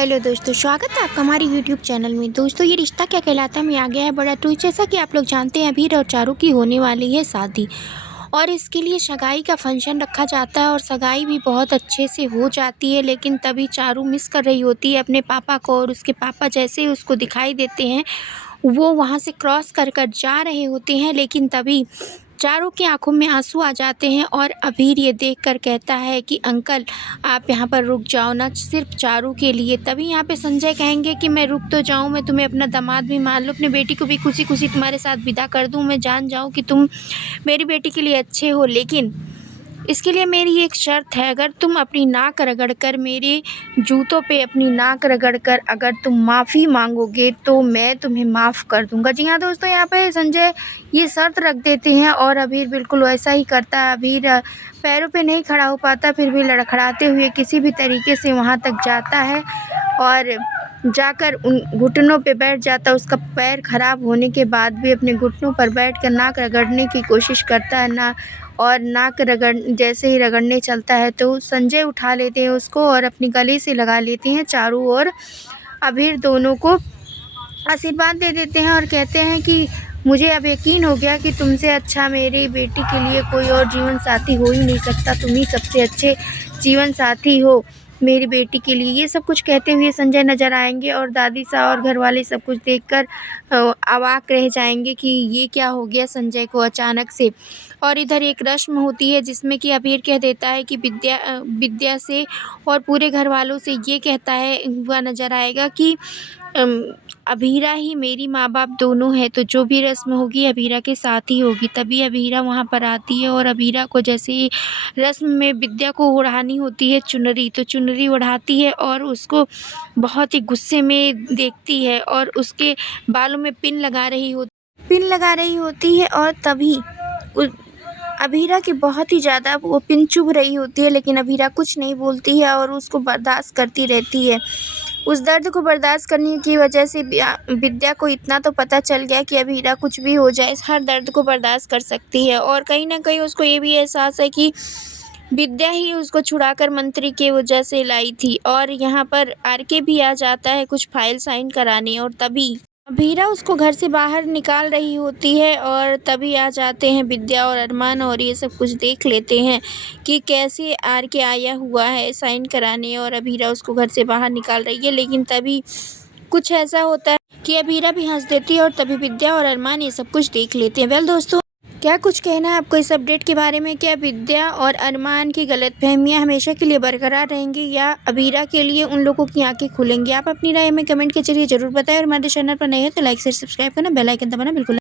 Hello दोस्तों, स्वागत है आपका हमारे यूट्यूब चैनल में। दोस्तों, ये रिश्ता क्या कहलाता है में आ गया है बड़ा ट्विस्ट। जैसा कि आप लोग जानते हैं, अभीर और चारू की होने वाली है शादी और इसके लिए सगाई का फंक्शन रखा जाता है और सगाई भी बहुत अच्छे से हो जाती है। लेकिन तभी चारू मिस कर रही होती है अपने पापा को और उसके पापा जैसे ही उसको दिखाई देते हैं, वो वहाँ से क्रॉस कर कर जा रहे होते हैं। लेकिन तभी चारू की आंखों में आंसू आ जाते हैं और अभीर ये देखकर कहता है कि अंकल, आप यहाँ पर रुक जाओ ना, सिर्फ चारू के लिए। तभी यहाँ पे संजय कहेंगे कि मैं रुक तो जाऊँ, मैं तुम्हें अपना दामाद भी मान लूँ, अपनी बेटी को भी खुशी खुशी तुम्हारे साथ विदा कर दूँ, मैं जान जाऊँ कि तुम मेरी बेटी के लिए अच्छे हो। लेकिन इसके लिए मेरी एक शर्त है, अगर तुम अपनी नाक रगड़ कर मेरे जूतों पे अपनी नाक रगड़ कर अगर तुम माफ़ी मांगोगे तो मैं तुम्हें माफ़ कर दूंगा। जी हाँ दोस्तों, यहाँ पे संजय ये शर्त रख देते हैं और अभीर बिल्कुल वैसा ही करता है। अभीर पैरों पे नहीं खड़ा हो पाता, फिर भी लड़खड़ाते हुए किसी भी तरीके से वहाँ तक जाता है और जाकर उन घुटनों पे बैठ जाता है। उसका पैर खराब होने के बाद भी अपने घुटनों पर बैठकर नाक रगड़ने की कोशिश करता है ना, और नाक रगड़ जैसे ही रगड़ने चलता है तो संजय उठा लेते हैं उसको और अपनी गले से लगा लेते हैं। चारू और अभीर दोनों को आशीर्वाद दे देते हैं और कहते हैं कि मुझे अब यकीन हो गया कि तुमसे अच्छा मेरी बेटी के लिए कोई और जीवन साथी हो ही नहीं सकता, तुम ही सबसे अच्छे जीवन साथी हो मेरी बेटी के लिए। ये सब कुछ कहते हुए संजय नज़र आएंगे और दादी सा और घर वाले सब कुछ देखकर अवाक रह जाएंगे कि ये क्या हो गया संजय को अचानक से। और इधर एक रस्म होती है जिसमें कि अभीर कह देता है कि विद्या से और पूरे घर वालों से ये कहता है हुआ नज़र आएगा कि अभीरा ही मेरी माँ बाप दोनों है, तो जो भी रस्म होगी अभीरा के साथ ही होगी। तभी अभीरा वहाँ पर आती है और अभीरा को जैसे ही रस्म में विद्या को ओढ़ानी होती है चुनरी, तो चुनरी ओढ़ाती है और उसको बहुत ही गुस्से में देखती है और उसके बालों में पिन लगा रही होती है और तभी अभीरा की बहुत ही ज़्यादा वो पिन चुभ रही होती है। लेकिन अभीरा कुछ नहीं बोलती है और उसको बर्दाश्त करती रहती है। उस दर्द को बर्दाश्त करने की वजह से विद्या को इतना तो पता चल गया कि अभीरा कुछ भी हो जाए, हर दर्द को बर्दाश्त कर सकती है। और कहीं ना कहीं उसको ये भी एहसास है कि विद्या ही उसको छुड़ाकर मंत्री की वजह से लाई थी। और यहाँ पर आरके भी आ जाता है कुछ फाइल साइन कराने और तभी अभीरा उसको घर से बाहर निकाल रही होती है और तभी आ जाते हैं विद्या और अरमान और ये सब कुछ देख लेते हैं कि कैसे आरके आया हुआ है साइन कराने और अभीरा उसको घर से बाहर निकाल रही है। लेकिन तभी कुछ ऐसा होता है कि अभीरा भी हंस देती है और तभी विद्या और अरमान ये सब कुछ देख लेते हैं। वेल दोस्तों, क्या कुछ कहना है आपको इस अपडेट के बारे में? क्या विद्या और अरमान की गलतफहमियां हमेशा के लिए बरकरार रहेंगी या अभीरा के लिए उन लोगों की आंखें खुलेंगी? आप अपनी राय में कमेंट के जरिए जरूर बताएं और हमारे चैनल पर नए हैं तो लाइक शेयर सब्सक्राइब करना, बेल आइकन दबाना बिल्कुल